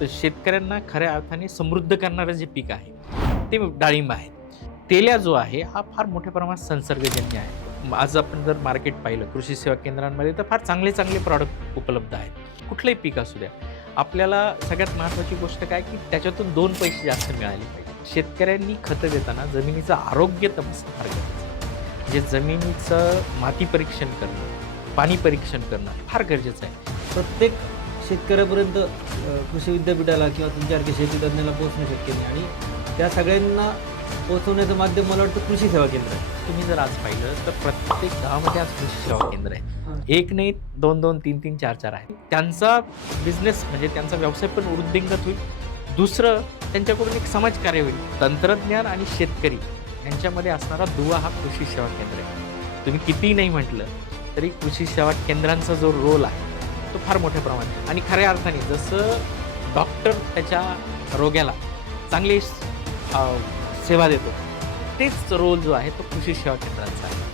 तर शेतकऱ्यांना खऱ्या अर्थाने समृद्ध करणारं जे पीक आहे ते डाळिंब आहे. तेल्या जो आहे हा फार मोठ्या प्रमाणात संसर्गजन्य आहे. आज आपण जर मार्केट पाहिलं कृषी सेवा केंद्रांमध्ये तर फार चांगले चांगले प्रॉडक्ट उपलब्ध आहेत. कुठलंही पीक असू द्या आपल्याला सगळ्यात महत्त्वाची गोष्ट काय की त्याच्यातून दोन पैसे जास्त मिळाले पाहिजे. शेतकऱ्यांनी खतं देताना जमिनीचं आरोग्य तपासणं फार गरजेचं म्हणजे जमिनीचं माती परीक्षण करणं पाणी परीक्षण करणं फार गरजेचं आहे. प्रत्येक शेतकऱ्यापर्यंत कृषी विद्यापीठाला किंवा तुमच्यासारख्या शेती तज्ज्ञाला पोहोचणं शक्य नाही. आणि त्या सगळ्यांना पोहोचवण्याचं माध्यम मला वाटतं कृषी सेवा केंद्र आहे. तुम्ही जर आज पाहिलं तर प्रत्येक गावामध्ये आज कृषी सेवा केंद्र आहे. एक नाही दोन दोन तीन तीन चार चार आहे त्यांचा बिझनेस म्हणजे त्यांचा व्यवसाय पण वृद्धिंगत होईल. दुसरं त्यांच्याकडून एक समाजकार्य होईल. तंत्रज्ञान आणि शेतकरी यांच्यामध्ये असणारा दुवा हा कृषी सेवा केंद्र आहे. तुम्ही कितीही नाही म्हटलं तरी कृषी सेवा केंद्रांचा जो रोल आहे तो फार मोठ्या प्रमाणात आहे. आणि खऱ्या अर्थाने जसं डॉक्टर त्याच्या रोग्याला चांगली सेवा देतो तेच रोल जो आहे तो कृषी सेवा क्षेत्राचा आहे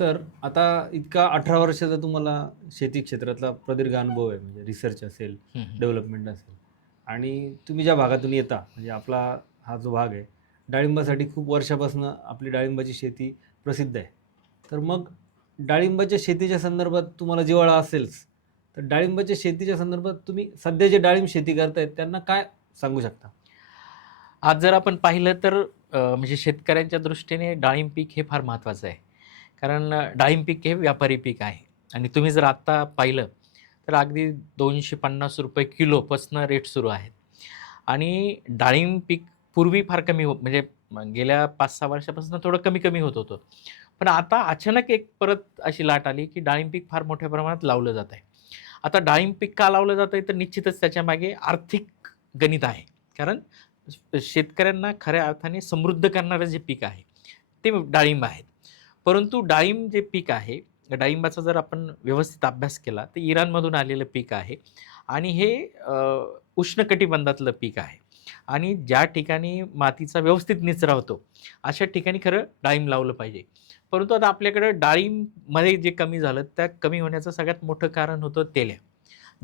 सर आता इतका अठरा वर्षाचा तुम्हाला शेती क्षेत्रातला प्रदीर्घ अनुभव आहे म्हणजे रिसर्च असेल डेव्हलपमेंट असेल. आणि तुम्ही ज्या भागातून येता म्हणजे आपला हा जो भाग आहे डाळिंबासाठी खूप वर्षापासून आपली डाळिंबाची शेती प्रसिद्ध आहे. तर मग डाळिंबाच्या शेतीच्या संदर्भात तुम्हाला जिव्हाळा असेलच तर डाळिंबाच्या शेतीच्या संदर्भात तुम्ही सध्या जे डाळिंब शेती करतायत त्यांना काय सांगू शकता? आज जर आपण पाहिलं तर म्हणजे शेतकऱ्यांच्या दृष्टीने डाळिंब पीक हे फार महत्त्वाचं आहे. कारण डाळिंब पीक हे व्यापारी पीक आहे. आणि तुम्ही जर आत्ता पाहिलं तर अगदी दोनशे पन्नास रुपये किलोपासनं रेट सुरू आहेत. आणि डाळिंब पीक पूर्वी फार कमी हो म्हणजे गेल्या पाच सहा वर्षापासून थोडं कमी कमी होत होतं. पण आता अचानक एक परत अशी लाट आली की डाळिंब पीक फार मोठ्या प्रमाणात लावलं जात आहे. आता डाळिंब पीक का लावलं जात आहे तर निश्चितच त्याच्यामागे आर्थिक गणित आहे. कारण शेतकऱ्यांना खऱ्या अर्थाने समृद्ध करणारं जे पीक आहे ते डाळिंब आहेत. परंतु डाळिंब जे पीक आहे डाळिंबाचा जर आपण व्यवस्थित अभ्यास केला तर इराणमधून आलेलं पीक आहे आणि हे उष्णकटिबंधातलं पीक आहे आणि ज्या ठिकाणी मातीचा व्यवस्थित निचरा होतो अशा ठिकाणी खरं डाळिंब लावलं पाहिजे. परंतु आता आपल्याकडं डाळिंबमध्ये जे कमी झालं त्या कमी होण्याचं सगळ्यात मोठं कारण होतं तेल्या.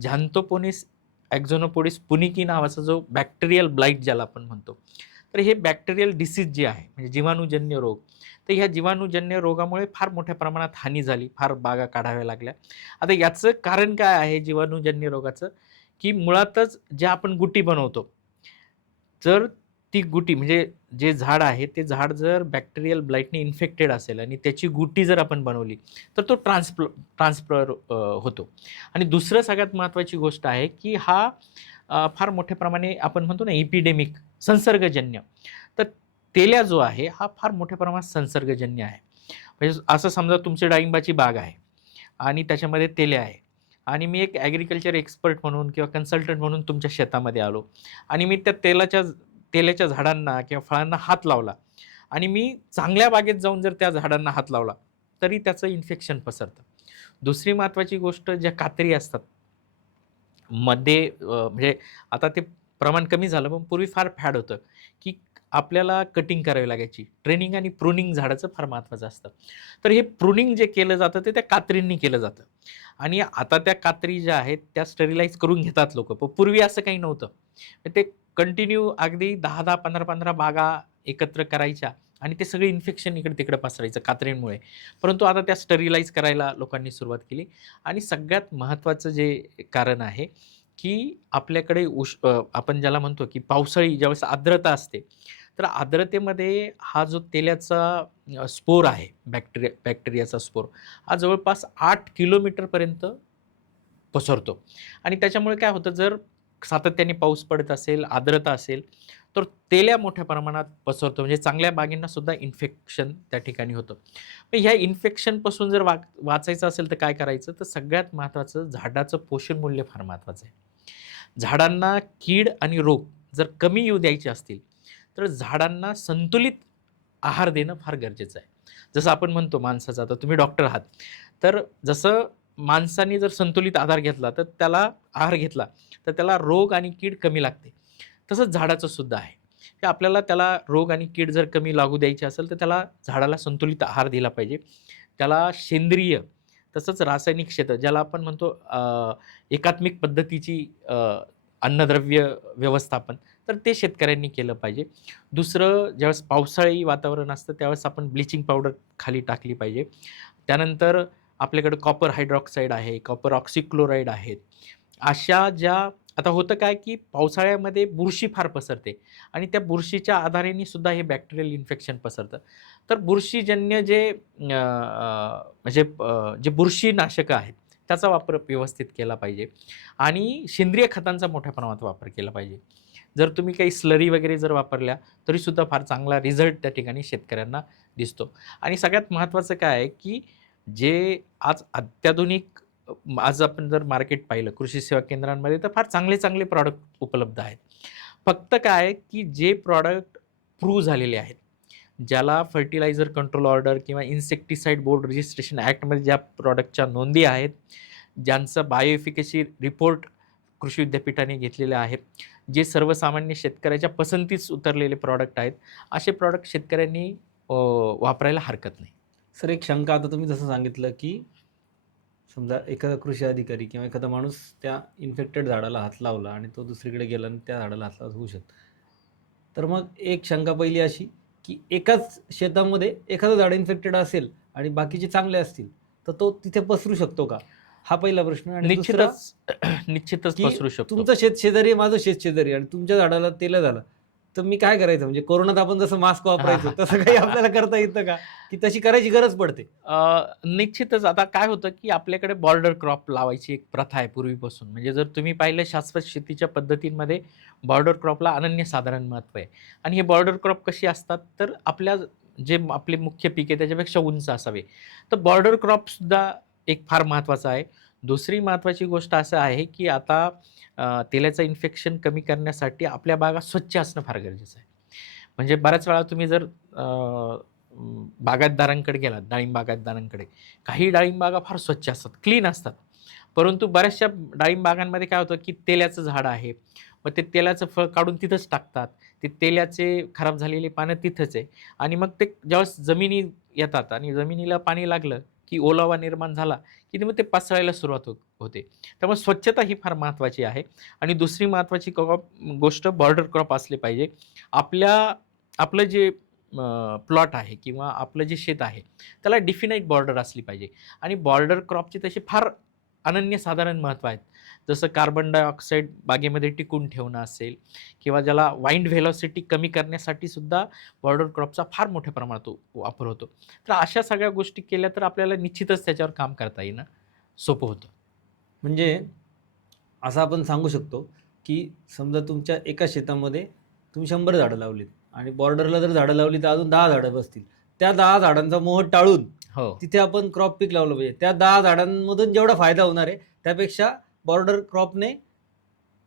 झांतोपोनिस ॲक्झोनोपोडिस पुनिकी नावाचा जो बॅक्टेरियल ब्लाईट ज्याला आपण म्हणतो तर हे बॅक्टेरियल डिसीज जे आहे म्हणजे जीवाणूजन्य रोग तर ह्या जीवाणूजन्य रोगामुळे फार मोठ्या प्रमाणात हानी झाली फार बागा काढाव्या लागल्या. आता याचं कारण काय आहे जीवाणूजन्य रोगाचं? की मुळातच जे आपण गुटी बनवतो जर ती गुटी म्हणजे जे झाड आहे ते झाड जर बॅक्टेरियल ब्लाईटने इन्फेक्टेड असेल आणि त्याची गुटी जर आपण बनवली तर तो ट्रान्सप्ल ट्रान्सफर होतो. आणि दुसरं सगळ्यात महत्त्वाची गोष्ट आहे की हा फार मोठ्या प्रमाणे आपण म्हणतो ना इपिडेमिक संसर्गजन्य. तर तेल्या जो आहे हा फार मोठ्या प्रमाणात संसर्गजन्य आहे. म्हणजे असं समजा तुमची डाळिंबाची बाग आहे आणि त्याच्यामध्ये तेल्या आहे आणि मी एक ॲग्रिकल्चर एक्सपर्ट म्हणून किंवा कन्सल्टंट म्हणून तुमच्या शेतामध्ये आलो आणि मी त्या तेलाच्या तेलाच्या झाडांना किंवा फळांना हात लावला आणि मी चांगल्या बागेत जाऊन जर त्या झाडांना हात लावला तरी त्याचं इन्फेक्शन पसरतं. दुसरी महत्त्वाची गोष्ट ज्या कात्री असतात मध्ये म्हणजे आता ते प्रमाण कमी झालं पण पूर्वी फार फॅड होतं की आपल्याला कटिंग करावी लागायची. ट्रेनिंग आणि प्रुनिंग झाडाचं फार महत्त्वाचं असतं. तर हे प्रुनिंग जे केलं जातं ते त्या कात्रींनी केलं जातं. आणि आता त्या कात्री ज्या आहेत त्या स्टरिलाईज करून घेतात लोक. पण पूर्वी असं काही नव्हतं. ते कंटिन्यू अगदी दहा दहा पंधरा पंधरा बागा एकत्र करायच्या आणि ते सगळे इन्फेक्शन इकडे तिकडे पसरायचं कात्रींमुळे. परंतु आता त्या स्टरिलाईज करायला लोकांनी सुरुवात केली. आणि सगळ्यात महत्त्वाचं जे कारण आहे की आपल्याकडे उष आपण ज्याला म्हणतो की पावसाळी ज्यावेळेस आर्द्रता असते तर आर्द्रतेमध्ये हा जो तेल्याचा स्पोर आहे बॅक्टेरिया बॅक्टेरियाचा स्पोर हा जवळपास आठ किलोमीटरपर्यंत पसरतो. आणि त्याच्यामुळे काय होतं जर सातत्याने पाऊस पडत असेल आर्द्रता असेल तर तेल्या मोठ्या प्रमाणात पसरतो. म्हणजे चांगल्या बागेंना सुद्धा इन्फेक्शन त्या ठिकाणी होतं. मग ह्या इन्फेक्शनपासून जर वा वाचायचं असेल तर काय करायचं? तर सगळ्यात महत्त्वाचं झाडाचं पोषण मूल्य फार महत्त्वाचं आहे. झाडांना कीड आणि रोग जर कमी येऊ द्यायचे असतील तर झाडांना संतुलित आहार देणं फार गरजेचं आहे. जसं आपण म्हणतो माणसाचं आता तुम्ही डॉक्टर आहात. तर जसं माणसाने जर संतुलित आधार घेतला तर त्याला आहार घेतला तर त्याला रोग आणि कीड कमी लागते. तसंच झाडाचं सुद्धा आहे. की आपल्याला त्याला रोग आणि कीड जर कमी लागू द्यायची असेल तर त्याला झाडाला संतुलित आहार दिला पाहिजे. त्याला सेंद्रिय तसंच रासायनिक शेतं ज्याला आपण म्हणतो एकात्मिक पद्धतीची अन्नद्रव्य व्यवस्थापन तर ते शेतकऱ्यांनी केलं पाहिजे. दुसरं ज्यावेळेस पावसाळी वातावरण असतं त्यावेळेस आपण ब्लिचिंग पावडर खाली टाकली पाहिजे. त्यानंतर आपल्याकडे कॉपर हायड्रॉक्साईड आहे कॉपर ऑक्सिक्लोराईड आहेत. अशा ज्या आता होतं काय की पावसाळ्यामध्ये बुरशी फार पसरते आणि त्या बुरशीच्या आधारेने सुद्धा हे बॅक्टेरियल इन्फेक्शन पसरतं. तर बुरशीजन्य जे म्हणजे जे बुरशीनाशकं आहेत त्याचा वापर व्यवस्थित केला पाहिजे आणि सेंद्रिय खतांचा मोठ्या प्रमाणात वापर केला पाहिजे. जर तुम्ही काही स्लरी वगैरे जर वापरल्या तरीसुद्धा फार चांगला रिझल्ट त्या ठिकाणी शेतकऱ्यांना दिसतो. आणि सगळ्यात महत्त्वाचं काय आहे की जे आज अत्याधुनिक आज आपण जर मार्केट पाहिलं कृषी सेवा केंद्रांमध्ये तर फार चांगले चांगले प्रॉडक्ट उपलब्ध आहेत. फक्त काय की जे प्रॉडक्ट प्रूव्ह झालेले आहेत ज्याला फर्टिलायझर कंट्रोल ऑर्डर किंवा इन्सेक्टिसाईड बोर्ड रजिस्ट्रेशन ॲक्टमध्ये ज्या प्रॉडक्टच्या नोंदी आहेत ज्यांचं बायोएफिकेसी रिपोर्ट कृषी विद्यापीठाने घेतलेले आहे जे सर्वसामान्य शेतकऱ्याच्या पसंतीस उतरलेले प्रॉडक्ट आहेत असे प्रॉडक्ट शेतकऱ्यांनी वापरायला हरकत नाही. सर एक शंका आता तुम्ही जसं सांगितलं की समजा एखादा कृषी अधिकारी किंवा एखादा माणूस त्या इन्फेक्टेड झाडाला हात लावला आणि तो दुसरीकडे गेला आणि त्या झाडाला हात लावला होऊ शकतं. तर मग एक शंका पहिली अशी की एकाच शेतामध्ये एखादं झाड इन्फेक्टेड असेल आणि बाकीचे चांगले असतील तर तो तिथे पसरू शकतो का? हा पहिला प्रश्न. आणि निश्चितच निश्चितच पसरू शकतो. तुमचं शेत शेजारी माझं शेत शेजारी आणि तुमच्या झाडाला तेल झालं. तर मी काय करायचं? म्हणजे कोरोनात आपण जसं मास्क वापरायचो तसं काही आपल्याला करता येतं का? की तशी करायची गरज पडते. निश्चितच. आता काय होतं की आपल्याकडे बॉर्डर क्रॉप लावायची एक प्रथा आहे पूर्वीपासून. म्हणजे जर तुम्ही पाहिलं शाश्वत शेतीच्या पद्धतींमध्ये बॉर्डर क्रॉपला अनन्यसाधारण महत्त्व आहे. आणि हे बॉर्डर क्रॉप कशी असतात? तर आपल्या जे आपले मुख्य पीक आहे त्याच्यापेक्षा उंच असावे. तर बॉर्डर क्रॉपसुद्धा एक फार महत्त्वाचं आहे. दुसरी महत्त्वाची गोष्ट असं आहे की आता तेलाचं इन्फेक्शन कमी करण्यासाठी आपल्या बागा स्वच्छ असणं फार गरजेचं आहे. म्हणजे बऱ्याच वेळा तुम्ही जर बागातदारांकडे बागायतदारांकडे गेलात डाळिंब बागायतदारांकडे काही डाळिंब बागा फार स्वच्छ असतात क्लीन असतात. परंतु बऱ्याचशा डाळिंब बागांमध्ये काय होतं की तेलाचं झाड आहे मग ते तेलाचं फळ काढून तिथंच टाकतात. ते तेलाचे खराब झालेली पानं तिथंच आहे. आणि मग ते ज्यावेळेस जमिनी येतात आणि जमिनीला पाणी लागलं की ओलावा निर्माण झाला की मग ते पासळायला सुरुवात हो होते. त्यामुळे स्वच्छता ही फार महत्त्वाची आहे. आणि दुसरी महत्त्वाची क्रॉप गोष्ट बॉर्डर क्रॉप असले पाहिजे. आपल्या आपलं जे प्लॉट आहे किंवा आपलं जे शेत आहे त्याला डिफिनाईट बॉर्डर असली पाहिजे. आणि बॉर्डर क्रॉपचे तसे फार अनन्यसाधारण महत्त्व आहेत. जसं कार्बन डायऑक्साईड बागेमध्ये टिकून ठेवणं असेल किंवा ज्याला वाइंड व्हेलॉसिटी कमी करण्यासाठी सुद्धा बॉर्डर क्रॉपचा फार मोठ्या प्रमाणात वापर होतो. तर अशा सगळ्या गोष्टी केल्या तर आपल्याला निश्चितच त्याच्यावर काम करता येणं सोपं होतं. म्हणजे असं आपण सांगू शकतो की समजा तुमच्या एका शेतामध्ये तुम्ही शंभर झाडं लावलीत आणि बॉर्डरला जर झाडं लावली तर अजून दहा झाडं बसतील. त्या दहा झाडांचा मोह टाळून हो. तिथे आपण क्रॉप पीक लावलं पाहिजे. त्या दहा झाडांमधून जेवढा फायदा होणार आहे त्यापेक्षा बॉर्डर क्रॉपने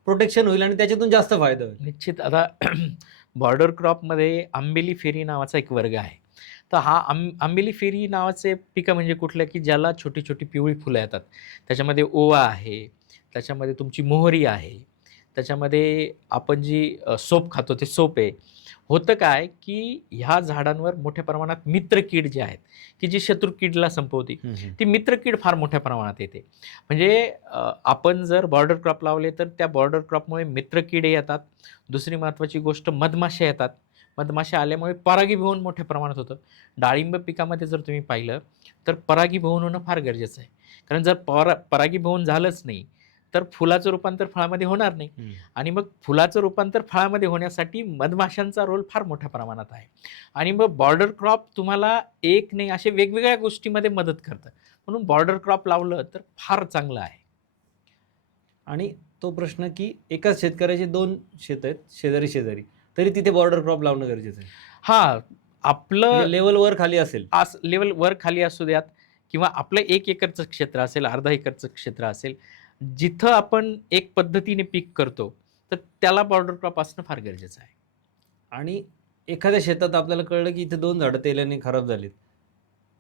प्रोटेक्शन होईल आणि त्याच्यातून जास्त फायदा होईल. निश्चित. आता बॉर्डर क्रॉपमध्ये आंबेली फेरी नावाचा एक वर्ग आहे. तर हा आंब आंबेली फेरी नावाचे पिकं म्हणजे कुठल्या की ज्याला छोटी छोटी पिवळी फुलं येतात. त्याच्यामध्ये ओवा आहे त्याच्यामध्ये तुमची मोहरी आहे त्याच्यामध्ये आपण जी सोप खातो ते सोप आहे. होतं काय की ह्या झाडांवर मोठ्या प्रमाणात मित्र कीड जी आहेत की जी शत्रू कीडला संपवते ती मित्र कीड फार मोठ्या प्रमाणात येते. म्हणजे आपण जर बॉर्डर क्रॉप लावले तर त्या बॉर्डर क्रॉपमुळे मित्र किडे येतात. दुसरी महत्त्वाची गोष्ट मधमाशा येतात. मधमाशा आल्यामुळे परागीभवन मोठ्या प्रमाणात होतं. डाळिंब पिकामध्ये जर तुम्ही पाहिलं तर परागीभवन होणं फार गरजेचं आहे. कारण जर परा परागीभवन झालंच नाही तर फुलाचं रूपांतर फळामध्ये होणार नाही. आणि मग फुलाचं रूपांतर फळामध्ये होण्यासाठी मधमाशांचा रोल फार मोठ्या प्रमाणात आहे. आणि मग बॉर्डर क्रॉप तुम्हाला एक नाही असे वेगवेगळ्या गोष्टीमध्ये मदत करतं. म्हणून बॉर्डर क्रॉप लावलं तर फार चांगलं आहे. आणि तो प्रश्न की एकाच शेतकऱ्याचे दोन शेत आहेत शेजारी शेजारी तरी तिथे बॉर्डर क्रॉप लावणं गरजेचं आहे. हा आपलं लेवल वर खाली असेल. आस लेवल वर खाली असू द्यात किंवा आपलं एक एकरचं क्षेत्र असेल अर्धा एकरचं क्षेत्र असेल जिथं आपण एक पद्धतीने पीक करतो तर त्याला बॉर्डर क्रॉप असणं फार गरजेचं आहे. आणि एखाद्या शेतात आपल्याला कळलं की इथे दोन झाडं तेलाने खराब झालीत.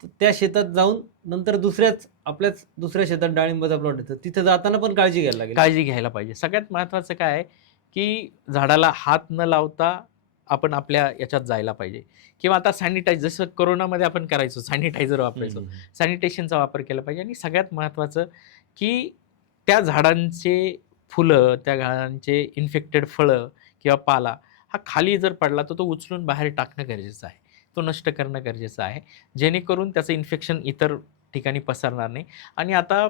तर त्या शेतात जाऊन नंतर दुसऱ्याच आपल्याच दुसऱ्या शेतात डाळिंबाचा प्लॉट येतो. तिथे जाताना पण काळजी घ्यायला लागेल. काळजी घ्यायला पाहिजे. सगळ्यात महत्त्वाचं काय आहे की झाडाला हात न लावता आपण आपल्या याच्यात जायला पाहिजे. किंवा आता सॅनिटाईज जसं कोरोनामध्ये आपण करायचो सॅनिटायझर वापरायचो. सॅनिटेशनचा वापर केला पाहिजे. आणि सगळ्यात महत्त्वाचं की त्या झाडांचे फुलं त्या झाडांचे इन्फेक्टेड फळं किंवा पाला हा खाली जर पडला तर तो उचलून बाहेर टाकणं गरजेचं आहे. तो नष्ट करणं गरजेचं आहे. जेणेकरून त्याचं इन्फेक्शन इतर ठिकाणी पसरणार नाही. आणि आता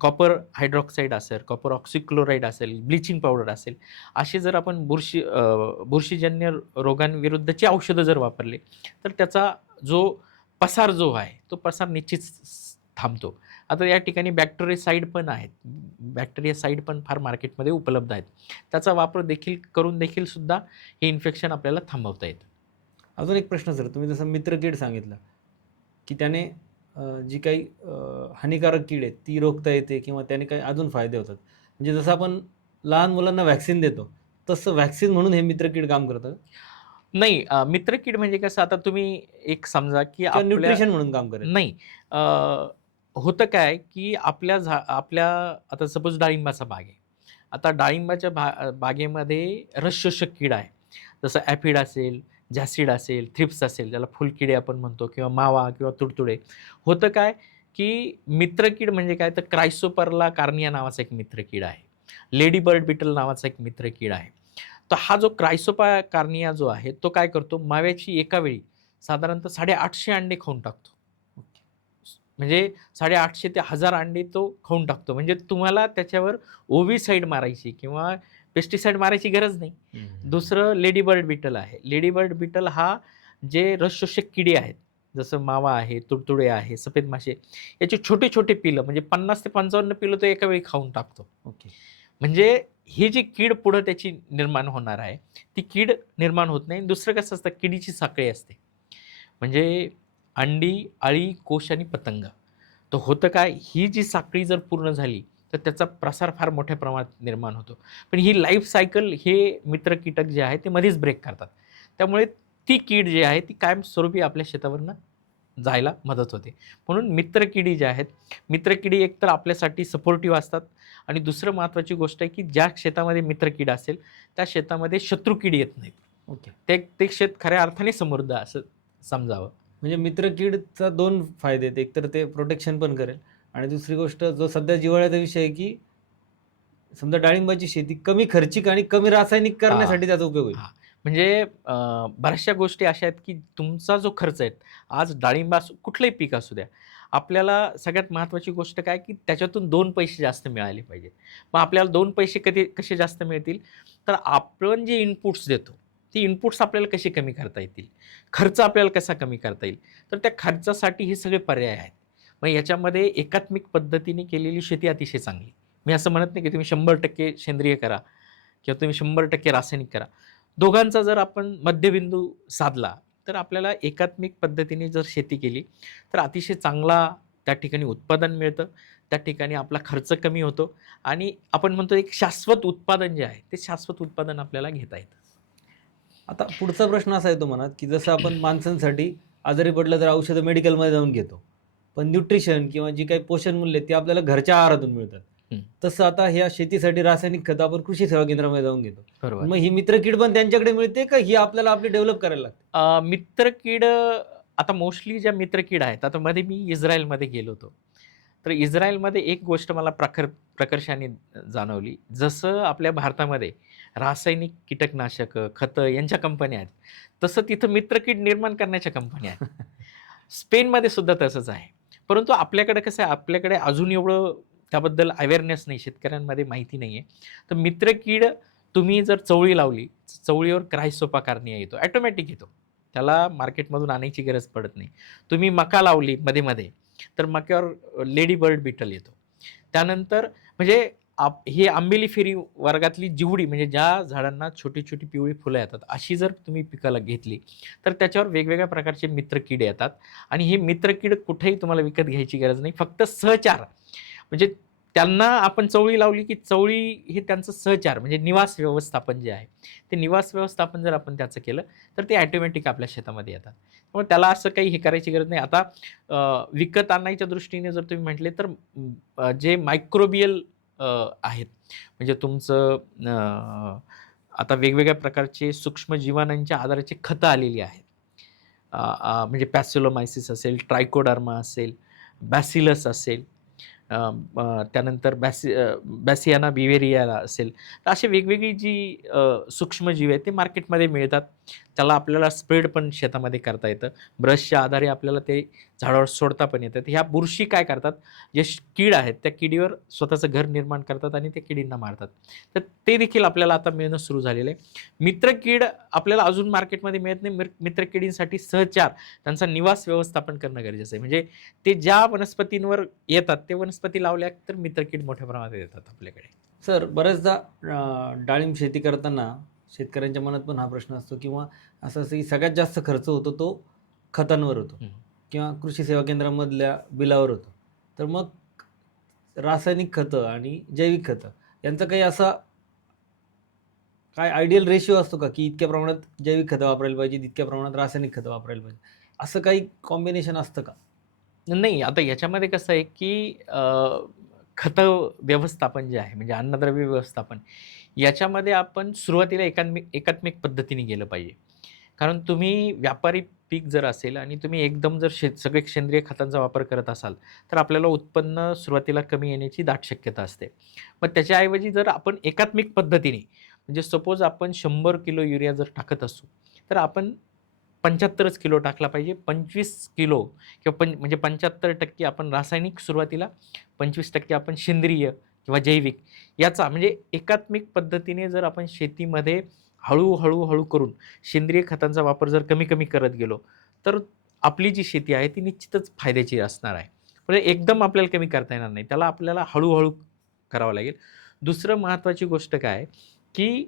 कॉपर हायड्रॉक्साईड असेल कॉपर ऑक्सिक्लोराईड असेल ब्लिचिंग पावडर असेल असे जर आपण बुरशी बुरशीजन्य रोगांविरुद्धची औषधं जर वापरले तर त्याचा जो पसार जो आहे तो पसार निश्चित थांबतो. आता या ठिकाणी बॅक्टेरियासाईड पण आहेत. बॅक्टेरियासाईड पण फार मार्केटमध्ये उपलब्ध आहेत. त्याचा वापर देखील करून देखील सुद्धा हे इन्फेक्शन आपल्याला थांबवता येतं. अजून एक प्रश्न सर तुम्ही जसं मित्र कीड सांगितलं की त्याने जी काही हानिकारक कीड आहे ती रोखता येते किंवा त्याने काही अजून फायदे होतात. म्हणजे जसं आपण लहान मुलांना व्हॅक्सिन देतो तसं व्हॅक्सिन म्हणून हे मित्र कीड काम करतं नाही अं, मित्र कीड म्हणजे कसं आता तुम्ही एक समजा की न्यूट्रिशन म्हणून काम करेल. नाही होतं काय की आपल्या झा आपल्या आता सपोज डाळिंबाचा बाग आहे. आता डाळिंबाच्या बा बागेमध्ये रसशोषक कीड आहे. जसं ॲफिड असेल झॅसिड असेल थ्रिप्स असेल ज्याला फुलकिडे आपण म्हणतो किंवा मावा किंवा तुडतुडे. होतं काय की मित्रकीड म्हणजे काय? तर क्रायसोपरला कार्निया नावाचा एक मित्रकीड आहे. लेडी बर्ड बिटल नावाचा एक मित्रकीड आहे. तर हा जो क्रायसोपा कार्निया जो आहे तो काय करतो? माव्याची एका वेळी साधारणतः साडेआठशे अंडे खाऊन टाकतो. म्हणजे साडेआठशे ते हजार अंडे तो खाऊन टाकतो. म्हणजे तुम्हाला त्याच्यावर ओव्हिसाईड मारायची किंवा पेस्टिसाईड मारायची गरज नाही. दुसरं लेडी बर्ड बिटल आहे. लेडी बर्ड बिटल हा जे रसशोषक किडे आहेत जसं मावा आहे तुडतुडे आहे सफेद मासे याचे छोटे छोटे पिलं म्हणजे पन्नास ते पंचावन्न पिलं तो एका वेळी खाऊन टाकतो. ओके. म्हणजे ही जी कीड पुढं त्याची निर्माण होणार आहे ती कीड निर्माण होत नाही. दुसरं कसं असतं किडीची साखळी असते. म्हणजे अंडी अळी कोश आणि पतंग. तर होतं काय? ही जी साखळी जर पूर्ण झाली तर त्याचा प्रसार फार मोठ्या प्रमाणात निर्माण होतो. पण ही लाईफ सायकल हे मित्र कीटक जे आहे ते मध्येच ब्रेक करतात. त्यामुळे ती कीड जी आहे ती कायमस्वरूपी आपल्या शेतावरनं जायला मदत होते. म्हणून मित्रकिडी ज्या आहेत मित्रकिडी एकतर आपल्यासाठी सपोर्टिव्ह असतात. आणि दुसरं महत्त्वाची गोष्ट आहे की ज्या शेतामध्ये मित्रकीड असेल त्या शेतामध्ये शत्रुकीड येत नाहीत. ओके. ते ते शेत खऱ्या अर्थाने समृद्ध असं समजावं. म्हणजे मित्र कीडचा दोन फायदे आहेत. एक तर ते प्रोटेक्शन पण करेल आणि दुसरी गोष्ट जो सध्या जिव्हाळ्याचा विषय आहे की समजा डाळिंबाची शेती कमी खर्चिक आणि कमी रासायनिक करण्यासाठी त्याचा उपयोग होईल. म्हणजे बऱ्याचशा गोष्टी अशा आहेत की तुमचा जो खर्च आहे आज डाळिंब असो कुठलंही पीक असू द्या आपल्याला सगळ्यात महत्त्वाची गोष्ट काय की त्याच्यातून दोन पैसे जास्त मिळाले पाहिजेत. मग आपल्याला दोन पैसे कधी कसे जास्त मिळतील? तर आपण जे इनपुट्स देतो ती इनपुट्स आपल्याला कसे कमी करता येतील? खर्च आपल्याला कसा कमी करता येईल? तर त्या खर्चासाठी हे सगळे पर्याय आहेत. मग याच्यामध्ये एकात्मिक पद्धतीने केलेली शेती अतिशय चांगली. मी असं म्हणत नाही की तुम्ही शंभर टक्के सेंद्रिय करा किंवा तुम्ही शंभर टक्के रासायनिक करा. दोघांचा जर आपण मध्यबिंदू साधला तर आपल्याला एकात्मिक पद्धतीने जर शेती केली तर अतिशय चांगला त्या ठिकाणी उत्पादन मिळतं. त्या ठिकाणी आपला खर्च कमी होतो. आणि आपण म्हणतो एक शाश्वत उत्पादन जे आहे ते शाश्वत उत्पादन आपल्याला घेता येतं. आता पुढचा प्रश्न असा येतो मनात की जसं आपण माणसांसाठी आजारी पडलं तर औषधं मेडिकलमध्ये जाऊन घेतो. पण न्यूट्रिशन किंवा जी काही पोषण मूल्य ती आपल्याला घरच्या आहारातून मिळतात. तसं आता ह्या शेतीसाठी रासायनिक खतं आपण कृषी सेवा केंद्रामध्ये जाऊन घेतो. मग ही मित्र कीड पण त्यांच्याकडे मिळते का? ही आपल्याला आपली डेव्हलप करायला लागते? अ, मित्रकीड आता मोस्टली ज्या मित्रकीड आहेत आता मध्ये मी इस्रायलमध्ये गेलो होतो. तर इस्रायलमध्ये एक गोष्ट मला प्रखर प्रकर्षाने जाणवली. जसं आपल्या भारतामध्ये रासायनिक कीटकनाशक खतं यांच्या कंपन्या आहेत. तसं तिथं मित्रकीड निर्माण करण्याच्या कंपन्या आहेत. स्पेनमध्ये सुद्धा तसंच आहे. परंतु आपल्याकडे कसं आहे आपल्याकडे अजून एवढं त्याबद्दल अवेअरनेस नाही शेतकऱ्यांमध्ये माहिती नाही आहे. तर मित्रकीड तुम्ही जर चवळी लावली चवळीवर क्रायसोपा कार्निया येतो ॲटोमॅटिक येतो. त्याला मार्केटमधून आणायची गरज पडत नाही. तुम्ही मका लावली मध्ये मध्ये तर मक्यावर लेडी बर्ड बिटल येतो. त्यानंतर म्हणजे आप ही आंबेली फेरी वर्गातली जिवडी म्हणजे ज्या झाडांना छोटी छोटी पिवळी फुलं येतात अशी जर तुम्ही पिकाला घेतली तर त्याच्यावर वेगवेगळ्या प्रकारचे मित्रकीड येतात. आणि हे मित्रकीड कुठेही तुम्हाला विकत घ्यायची गरज नाही फक्त सहचार. म्हणजे त्यांना आपण चवळी लावली की चवळी हे त्यांचं सहचार म्हणजे निवास व्यवस्थापन जे आहे ते निवास व्यवस्थापन जर आपण त्याचं केलं तर ते ॲटोमॅटिक आपल्या शेतामध्ये येतात. त्यामुळे त्याला असं काही हे करायची गरज नाही. आता विकत आणायच्या दृष्टीने जर तुम्ही म्हटले तर जे मायक्रोबियल आहेत. म्हणजे तुमचं आता वेगवेगळ्या प्रकारचे सूक्ष्म जीवाणांच्या आधाराचे खतं आलेली आहेत. म्हणजे पॅसिलोमायसिस असेल ट्रायकोडर्मा असेल बॅसिलस असेल त्यानंतर बॅसि बॅसियाना बिवेरियाला असेल. तर अशी वेगवेगळी जी सूक्ष्मजीव आहेत ते मार्केटमध्ये मिळतात. त्याला आपल्याला स्प्रेड पण शेतामध्ये करता येतं. ब्रशच्या आधारे आपल्याला ते झाडावर सोडता पण येतात ह्या बुरशी काय करतात? जे कीड आहेत त्या किडीवर स्वतःचं घर निर्माण करतात आणि त्या किडींना मारतात. तर ते देखील आपल्याला आता मिळणं सुरू झालेलं आहे. मित्रकीड आपल्याला अजून मार्केटमध्ये मिळत नाही. मित्र मित्रकिडींसाठी सहचार त्यांचा निवास व्यवस्थापन करणं गरजेचं आहे. म्हणजे ते ज्या वनस्पतींवर येतात ते वनस्पती लावल्या तर मित्रकीड मोठ्या प्रमाणात येतात आपल्याकडे. सर बऱ्याचदा डाळिंब शेती करताना शेतकऱ्यांच्या मनात पण हा प्रश्न असतो किंवा असं असं की सगळ्यात जास्त खर्च होतो तो खतांवर होतो. किंवा कृषी सेवा केंद्रामधल्या बिलावर होतो. तर मग रासायनिक खतं आणि जैविक खतं यांचा काही असा काय आयडियल रेशिओ असतो का की इतक्या प्रमाणात जैविक खतं वापरायला पाहिजे इतक्या प्रमाणात रासायनिक खतं वापरायला पाहिजे असं काही कॉम्बिनेशन असतं का? नाही आता याच्यामध्ये कसं आहे की खतं व्यवस्थापन जे आहे म्हणजे अन्नद्रव्य व्यवस्थापन याच्यामध्ये आपण सुरुवातीला एकात्मिक एकात्मिक पद्धतीने गेलं पाहिजे. कारण तुम्ही व्यापारी पीक जर असेल आणि तुम्ही एकदम जर शे सगळे सेंद्रिय खतांचा वापर करत असाल तर आपल्याला उत्पन्न सुरुवातीला कमी येण्याची दाट शक्यता असते. मग त्याच्याऐवजी जर आपण एकात्मिक पद्धतीने म्हणजे सपोज आपण शंभर किलो युरिया जर टाकत असू तर आपण पंच्याहत्तरच किलो टाकला पाहिजे. पंचवीस किलो किंवा पं म्हणजे पंच्याहत्तर टक्के आपण रासायनिक सुरुवातीला पंचवीस टक्के आपण सेंद्रिय किंवा जैविक याचा म्हणजे एकात्मिक पद्धतीने जर आपण शेतीमध्ये हळूहळू हळू करून सेंद्रिय खतांचा वापर जर कमी कमी करत गेलो तर आपली जी शेती आहे ती निश्चितच फायद्याची असणार आहे. म्हणजे एकदम आपल्याला कमी करता येणार नाही. त्याला आपल्याला हळूहळू करावं लागेल. दुसरं महत्त्वाची गोष्ट काय आहे की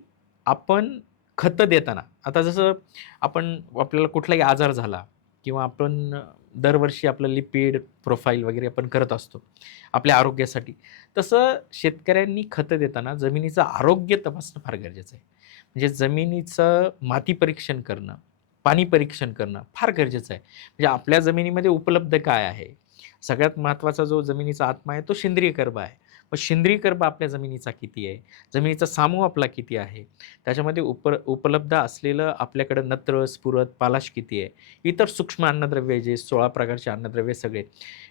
आपण खतं देताना. आता जसं आपण आपल्याला कुठलाही आजार झाला किंवा आपण दरवर्षी आपलं लिपिड प्रोफाईल वगैरे आपण करत असतो आपल्या आरोग्यासाठी तसं शेतकऱ्यांनी खतं देताना जमिनीचं आरोग्य तपासणं फार गरजेचं आहे. म्हणजे जमिनीचं माती परीक्षण करणं पाणी परीक्षण करणं फार गरजेचं आहे. म्हणजे आपल्या जमिनीमध्ये उपलब्ध काय आहे? सगळ्यात महत्त्वाचा जो जमिनीचा आत्मा आहे तो सेंद्रिय कर्ब आहे. मग सेंद्रिय कर्ब आपल्या जमिनीचा किती आहे? जमिनीचा सामू आपला किती आहे? त्याच्यामध्ये उप उपलब्ध असलेलं आपल्याकडं नत्र स्फुरत पालाश किती आहे? इतर सूक्ष्म अन्नद्रव्य जे सोळा प्रकारचे अन्नद्रव्य सगळे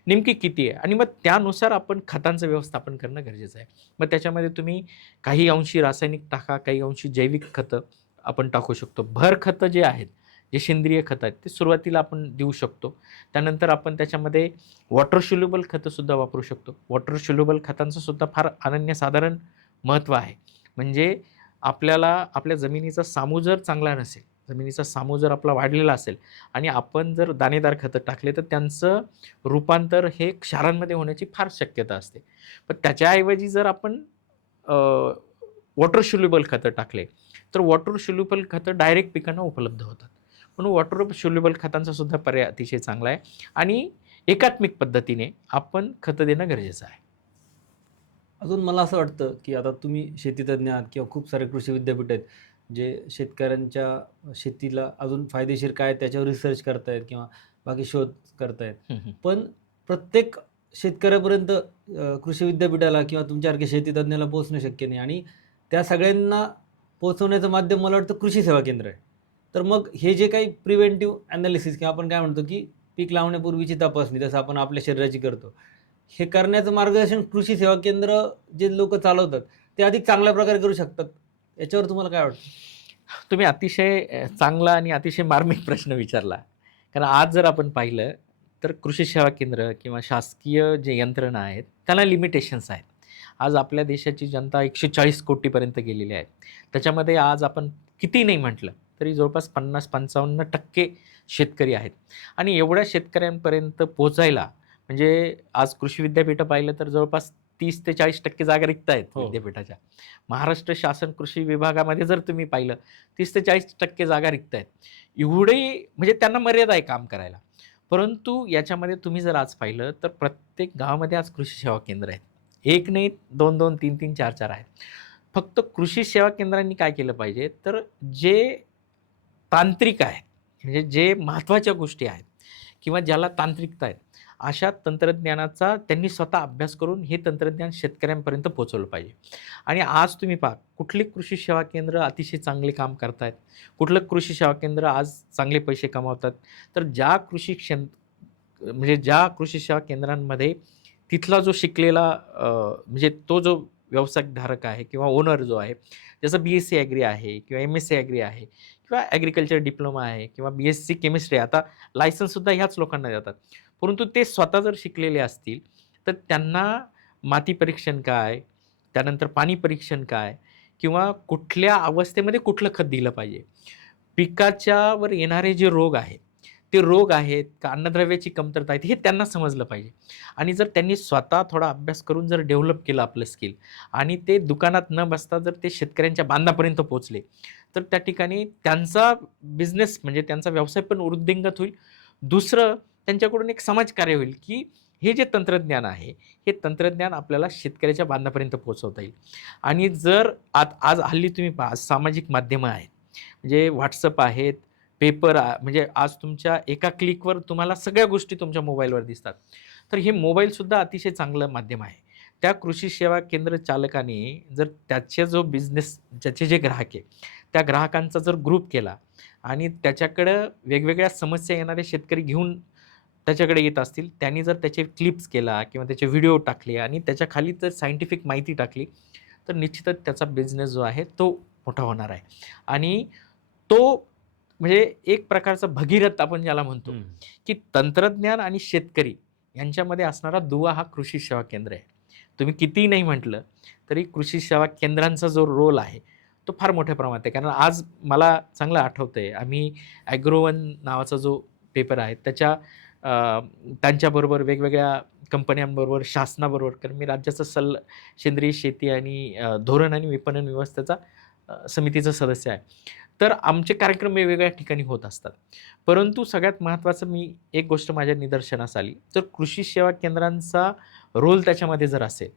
नेमकी किती आहे? आणि मग त्यानुसार आपण खतांचं व्यवस्थापन करणं गरजेचं आहे. मग त्याच्यामध्ये तुम्ही काही अंशी रासायनिक टाका काही अंशी जैविक खतं आपण टाकू शकतो. भर खतं जे आहेत जे सेंद्रिय खतं आहेत ते सुरुवातीला आपण देऊ शकतो. त्यानंतर आपण त्याच्यामध्ये वॉटर शुल्युबल खतंसुद्धा वापरू शकतो. वॉटर शुल्युबल खतांचं सुद्धा फार अनन्यसाधारण महत्त्व आहे. म्हणजे आपल्याला आपल्या जमिनीचा सामू जर चांगला नसेल जमिनीचा सामू जर आपला वाढलेला असेल आणि आपण जर दाणेदार खतं टाकले तर त्यांचं रूपांतर हे क्षारांमध्ये होण्याची फार शक्यता असते. पण त्याच्याऐवजी जर आपण वॉटर शुल्युबल खतं टाकले तर वॉटर शुल्युबल खतं डायरेक्ट पिकांना उपलब्ध होतात. म्हणून वॉटर शुल्युबल खतांचा सुद्धा पर्याय अतिशय चांगला आहे. आणि एकात्मिक पद्धतीने आपण खतं देणं गरजेचं आहे. अजून मला असं वाटतं की आता तुम्ही शेतीतज्ञ आहात किंवा खूप सारे कृषी विद्यापीठ आहेत जे शेतकऱ्यांच्या शेतीला अजून फायदेशीर काय त्याच्यावर रिसर्च करतायत किंवा बाकी शोध करतायत. पण प्रत्येक शेतकऱ्यापर्यंत कृषी विद्यापीठाला किंवा तुमच्यासारख्या शेतीतज्ञाला पोहोचणं शक्य नाही. आणि त्या सगळ्यांना पोहोचवण्याचं माध्यम मला वाटतं कृषी सेवा केंद्र आहे. तर मग हे जे काही प्रिव्हेंटिव्ह ॲनालिसिस किंवा आपण काय म्हणतो की पीक लावण्यापूर्वीची तपासणी जसं आपण आपल्या शरीराची करतो हे करण्याचं मार्गदर्शन कृषी सेवा केंद्र जे लोक चालवतात ते अधिक चांगल्या प्रकारे करू शकतात. याच्यावर तुम्हाला काय वाटतं? तुम्ही अतिशय चांगला आणि अतिशय मार्मिक प्रश्न विचारला. कारण आज जर आपण पाहिलं तर कृषी सेवा केंद्र किंवा शासकीय जे यंत्रणा आहेत त्याला लिमिटेशन्स आहेत. आज आपल्या देशाची जनता एकशे चाळीस कोटीपर्यंत गेलेली आहे. त्याच्यामध्ये आज आपण किती नाही म्हटलं तरी जवळपास पन्नास पंचावन्न टक्के शेतकरी आहेत. आणि एवढ्या शेतकऱ्यांपर्यंत पोचायला म्हणजे आज कृषी विद्यापीठं पाहिलं तर जवळपास तीस ते चाळीस टक्के जागा रिक्त आहेत हो. विद्यापीठाच्या. महाराष्ट्र शासन कृषी विभागामध्ये जर तुम्ही पाहिलं तीस ते चाळीस टक्के जागा रिक्त आहेत एवढे म्हणजे त्यांना मर्यादा आहे काम करायला. परंतु याच्यामध्ये तुम्ही जर आज पाहिलं तर प्रत्येक गावामध्ये आज कृषी सेवा केंद्र आहेत. एक नाही दोन दोन तीन तीन चार चार आहेत. फक्त कृषी सेवा केंद्रांनी काय केलं पाहिजे तर जे तांत्रिक आहेत. म्हणजे जे महत्त्वाच्या गोष्टी आहेत किंवा ज्याला तांत्रिकता आहे अशा तंत्रज्ञानाचा त्यांनी स्वतः अभ्यास करून हे तंत्रज्ञान शेतकऱ्यांपर्यंत पोहोचवलं पाहिजे. आणि आज तुम्ही पहा कुठली कृषी सेवा केंद्र अतिशय चांगले काम करतायत? कुठलं कृषी सेवा केंद्र आज चांगले पैसे कमावतात? तर ज्या कृषी क्षण म्हणजे ज्या कृषी सेवा केंद्रांमध्ये तिथला जो शिकलेला म्हणजे तो जो व्यावसायिकधारक आहे किंवा ओनर जो आहे जसं बी एस सी ॲग्री आहे किंवा एम एस सी ॲग्री आहे किंवा ॲग्रिकल्चर डिप्लोमा आहे किंवा बी एस सी केमिस्ट्री आहे आता लायसन्ससुद्धा ह्याच लोकांना देतात. परंतु ते स्वतः जर शिकलेले असतील तर त्यांना माती परीक्षण काय त्यानंतर पाणी परीक्षण काय किंवा कुठल्या अवस्थेमध्ये कुठलं खत दिलं पाहिजे? पिकाच्यावर येणारे जे रोग आहेत ते रोग आहेत का अन्नद्रव्याची कमतरता आहेत हे त्यांना समजलं पाहिजे. आणि जर त्यांनी स्वतः थोडा अभ्यास करून जर डेव्हलप केलं आपलं स्किल आणि ते दुकानात न बसता जर ते शेतकऱ्यांच्या बांधापर्यंत पोहोचले तर त्या ठिकाणी त्यांचा बिझनेस म्हणजे त्यांचा व्यवसाय पण वृद्धिंगत होईल. दुसरं त्यांच्याकडून एक समाजकार्य होईल की हे जे तंत्रज्ञान आहे हे तंत्रज्ञान आपल्याला शेतकऱ्याच्या बांधापर्यंत पोहोचवता येईल. आणि जर आज आज हल्ली तुम्ही पहा सामाजिक माध्यमं आहेत. म्हणजे व्हॉट्सअप आहेत पेपर म्हणजे आज तुमच्या एका क्लिकवर तुम्हाला सगळ्या गोष्टी तुमच्या मोबाईलवर दिसतात. तर हे मोबाईलसुद्धा अतिशय चांगलं माध्यम आहे. त्या कृषी सेवा केंद्र चालकाने जर त्याचे जो बिझनेस ज्याचे जे ग्राहक आहे त्या ग्राहकांचा जर ग्रुप केला आणि त्याच्याकडं वेगवेगळ्या समस्या येणारे शेतकरी घेऊन त्याच्याकडे येत असतील त्यांनी जर त्याचे क्लिप्स केला किंवा त्याचे व्हिडिओ टाकले आणि त्याच्याखाली जर सायंटिफिक माहिती टाकली तर निश्चितच त्याचा बिझनेस जो आहे तो मोठा होणार आहे. आणि तो म्हणजे एक प्रकारचा भगीरथ आपण ज्याला म्हणतो की तंत्रज्ञान आणि शेतकरी यांच्यामध्ये असणारा दुवा हा कृषी सेवा केंद्र आहे. तुम्ही कितीही नाही म्हटलं तरी कृषी सेवा केंद्रांचा जो रोल आहे तो फार मोठ्या प्रमाणात आहे. कारण आज मला चांगलं आठवतं आहे आम्ही ॲग्रोवन नावाचा जो पेपर आहे त्याच्या त्यांच्याबरोबर वेगवेगळ्या कंपन्यांबरोबर शासनाबरोबर कारण मी राज्याचा सल सेंद्रिय शेती आणि धोरण आणि विपणन व्यवस्थेचा समितीचा सदस्य आहे. तर आमचे कार्यक्रम वेगवेगळ्या ठिकाणी होत असतात. परंतु सगळ्यात महत्त्वाचं मी एक गोष्ट माझ्या निदर्शनास आली. तर कृषी सेवा केंद्रांचा रोल त्याच्यामध्ये जर असेल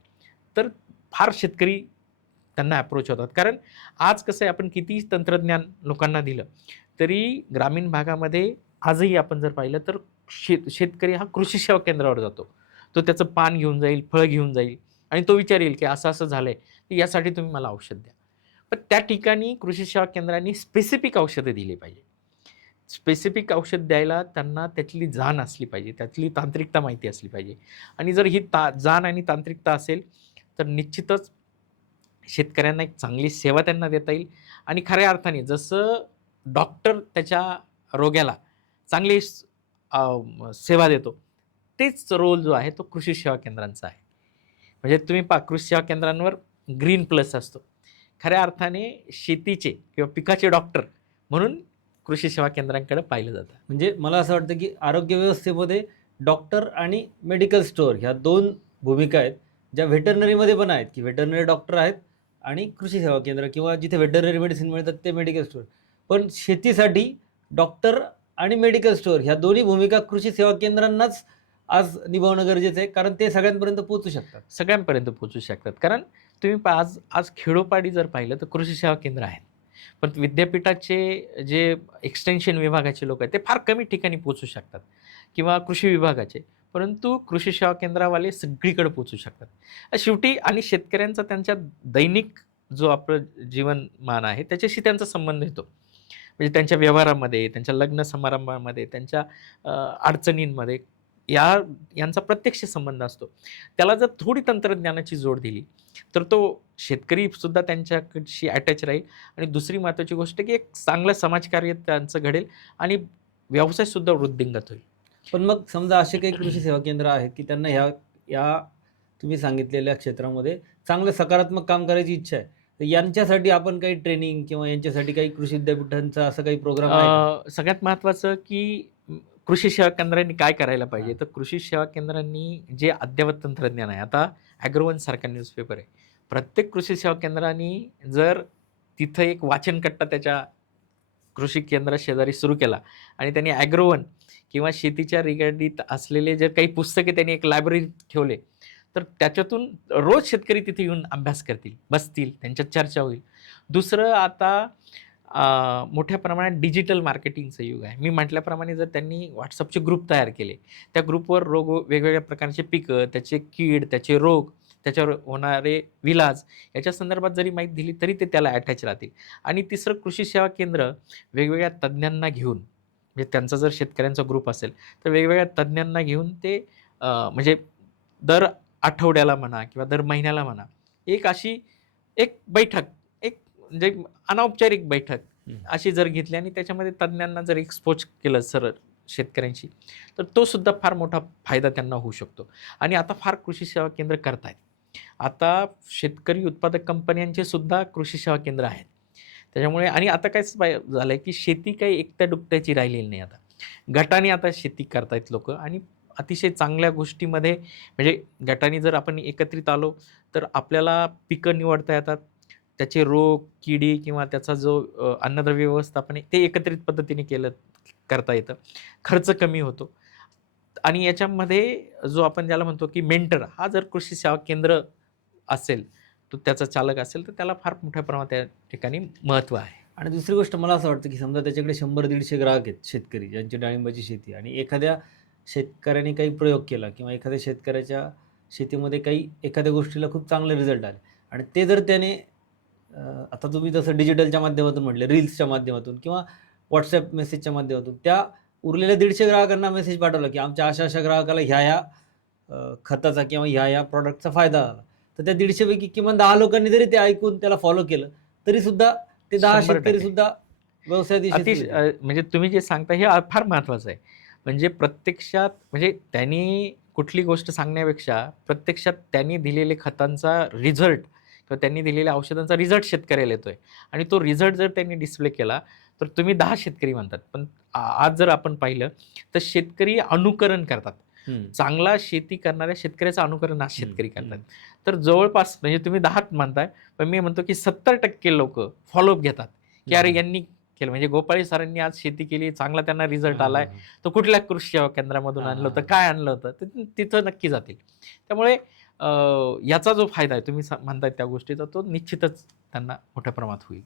तर फार शेतकरी त्यांना अप्रोच होतात. कारण आज कसं आहे आपण कितीही तंत्रज्ञान लोकांना दिलं तरी ग्रामीण भागामध्ये आजही आपण जर पाहिलं तर शेत शेतकरी हा कृषी सेवा केंद्रावर जातो. तो त्याचं पान घेऊन जाईल फळ घेऊन जाईल आणि तो विचारेल की असं असं झालं आहे यासाठी तुम्ही मला औषध द्या. पण त्या ठिकाणी कृषी सेवा केंद्रांनी स्पेसिफिक औषधं दिली पाहिजे. स्पेसिफिक औषध द्यायला त्यांना त्यातली जाण असली पाहिजे त्यातली तांत्रिकता माहिती असली पाहिजे. आणि जर ही ता जाण आणि तांत्रिकता असेल तर निश्चितच शेतकऱ्यांना एक चांगली सेवा त्यांना देता येईल. आणि खऱ्या अर्थाने जसं डॉक्टर त्याच्या रोग्याला चांगली सेवा देतो तेच रोल जो आहे तो कृषी सेवा केंद्रांचा आहे. म्हणजे तुम्ही पा कृषी सेवा केंद्रांवर ग्रीन प्लस असतो. खऱ्या अर्थाने शेतीचे किंवा पिकाचे डॉक्टर म्हणून कृषी सेवा केंद्रांकडे पाहिलं जातं. म्हणजे मला असं वाटतं की आरोग्य व्यवस्थेमध्ये डॉक्टर आणि मेडिकल स्टोअर ह्या दोन भूमिका आहेत ज्या व्हेटरनरीमध्ये पण आहेत की व्हेटरनरी डॉक्टर आहेत आणि कृषी सेवा केंद्र किंवा जिथे व्हेटरनरी मेडिसिन मिळतात ते मेडिकल स्टोअर. पण शेतीसाठी डॉक्टर आणि मेडिकल स्टोअर ह्या दोन्ही भूमिका कृषी सेवा केंद्रांनाच आज निभावणं गरजेचं आहे कारण ते सगळ्यांपर्यंत पोहोचू शकतात. सगळ्यांपर्यंत पोहोचू शकतात. कारण तुम्ही पहा, आज आज खेडोपाडी जर पाहिलं तर कृषी सेवा केंद्र आहेत. पण विद्यापीठाचे जे एक्सटेन्शन विभागाचे लोक आहेत ते फार कमी ठिकाणी पोचू शकतात किंवा कृषी विभागाचे. परंतु कृषी सेवा केंद्रावाले सगळीकडे पोचू शकतात. शेवटी आणि शेतकऱ्यांचा त्यांच्या दैनिक जो आपलं जीवनमान आहे त्याच्याशी त्यांचा संबंध येतो. म्हणजे त्यांच्या व्यवहारामध्ये त्यांच्या लग्न समारंभामध्ये त्यांच्या अडचणींमध्ये या यांचा प्रत्यक्ष संबंध असतो. त्याला जर थोडी तंत्रज्ञानाची जोड दिली तर तो शेतकरी सुद्धा त्यांच्याशी अटॅच राहील. आणि दुसरी महत्त्वाची गोष्ट की एक चांगलं समाजकार्य त्यांचं घडेल आणि व्यवसायसुद्धा वृद्धिंगत होईल. पण मग समजा असे काही कृषी सेवा केंद्र आहेत की त्यांना ह्या या तुम्ही सांगितलेल्या क्षेत्रामध्ये चांगलं सकारात्मक काम करायची इच्छा आहे. तर यांच्यासाठी आपण काही ट्रेनिंग किंवा यांच्यासाठी काही कृषी विद्यापीठांचा असं काही प्रोग्राम सगळ्यात महत्त्वाचं की कृषी सेवा केंद्रांनी काय करायला पाहिजे? तर कृषी सेवा केंद्रांनी जे अद्ययावत तंत्रज्ञान आहे आता ॲग्रोवन सारखा न्यूजपेपर आहे. प्रत्येक कृषी सेवा केंद्रांनी जर तिथं एक वाचनकट्टा त्याच्या कृषी केंद्रा शेजारी सुरू केला आणि त्यांनी ॲग्रोवन किंवा शेतीच्या रिगार्डित असलेले जर काही पुस्तके त्यांनी एक लायब्ररी ठेवले तर त्याच्यातून रोज शेतकरी तिथे येऊन अभ्यास करतील बसतील त्यांच्यात चर्चा होईल. दुसरं आता मोठ्या प्रमाणात डिजिटल मार्केटिंगचं युग आहे. मी म्हटल्याप्रमाणे जर त्यांनी व्हॉट्सअपचे ग्रुप तयार केले त्या ग्रुपवर रोग वेगवेगळ्या प्रकारचे पिकं त्याचे कीड त्याचे रोग त्याच्यावर होणारे विलाज याच्या संदर्भात जरी माहिती दिली तरी ते त्याला अटॅच राहतील. आणि तिसरं कृषी सेवा केंद्र वेगवेगळ्या तज्ज्ञांना घेऊन म्हणजे त्यांचा जर शेतकऱ्यांचा ग्रुप असेल तर वेगवेगळ्या तज्ज्ञांना घेऊन ते म्हणजे दर आठवड्याला म्हणा किंवा दर महिन्याला म्हणा एक अशी एक बैठक म्हणजे अनौपचारिक बैठक. अशी जर घेतली आणि त्याच्यामध्ये तज्ज्ञांना जर एक्सपोज केलं सर शेतकऱ्यांशी तर तो सुद्धा फार मोठा फायदा त्यांना होऊ शकतो. आणि आता फार कृषी सेवा केंद्र करतायत. आता शेतकरी उत्पादक कंपन्यांचे सुद्धा कृषी सेवा केंद्र आहेत. त्याच्यामुळे आणि आता काय झालं आहे की शेती काही एकट्या दुकट्याची राहिलेली नाही आता. गटाने आता शेती करतायत लोक आणि अतिशय चांगल्या गोष्टीमध्ये म्हणजे गटाने जर आपण एकत्रित आलो तर आपल्याला पिकं निवडता येतात त्याचे रोग किडी किंवा त्याचा जो अन्नद्रव्य व्यवस्थापन ते एकत्रित पद्धतीने केलं करता येतं. खर्च कमी होतो. आणि याच्यामध्ये जो आपण ज्याला म्हणतो की मेंटर हा जर कृषी सेवा केंद्र असेल तो त्याचा चालक असेल तर त्याला फार मोठ्या प्रमाणात त्या ठिकाणी महत्त्व आहे. आणि दुसरी गोष्ट मला असं वाटतं की समजा त्याच्याकडे शंभर दीडशे ग्राहक आहेत शेतकरी ज्यांची डाळिंबाची शेती आणि एखाद्या शेतकऱ्याने काही प्रयोग केला किंवा एखाद्या शेतकऱ्याच्या शेतीमध्ये काही एखाद्या गोष्टीला खूप चांगले रिझल्ट आले आणि ते जर त्याने आता तुम्ही जसं डिजिटलच्या माध्यमातून म्हटले रील्सच्या माध्यमातून किंवा व्हॉट्सॲप मेसेजच्या माध्यमातून त्या उरलेल्या दीडशे ग्राहकांना मेसेज पाठवला की आमच्या अशा अशा ग्राहकाला ह्या ह्या खताचा किंवा ह्या ह्या प्रॉडक्टचा फायदा झाला तर त्या दीडशेपैकी किमान दहा लोकांनी जरी ते ऐकून त्याला फॉलो केलं तरी सुद्धा ते दहा शेतकरी. सुद्धा. अ, म्हणजे तुम्ही जे सांगता हे फार महत्त्वाचं आहे म्हणजे प्रत्यक्षात म्हणजे त्यांनी कुठली गोष्ट सांगण्यापेक्षा प्रत्यक्षात त्यांनी दिलेले खतांचा रिझल्ट किंवा त्यांनी दिलेल्या औषधांचा रिझल्ट शेतकऱ्याला येतोय आणि तो रिझल्ट जर त्यांनी डिस्प्ले केला तर तुम्ही दहा शेतकरी म्हणतात पण आज जर आपण पाहिलं तर शेतकरी अनुकरण करतात. चांगला शेती करणाऱ्या शेतकऱ्याचं अनुकरण आज शेतकरी. करतात तर जवळपास म्हणजे तुम्ही दहाच म्हणताय पण मी म्हणतो की सत्तर टक्के लोक फॉलोअप घेतात की अरे. यांनी केलं म्हणजे गोपाळी सरांनी आज शेती केली चांगला त्यांना रिझल्ट आलाय. तो कुठल्या कृषी सेवा केंद्रामधून आणलं होतं. काय आणलं होतं ते तिथं नक्की जातील त्यामुळे याचा जो फायदा आहे तुम्ही सा- म्हणताय त्या गोष्टीचा तो निश्चितच त्यांना मोठ्या प्रमाणात होईल.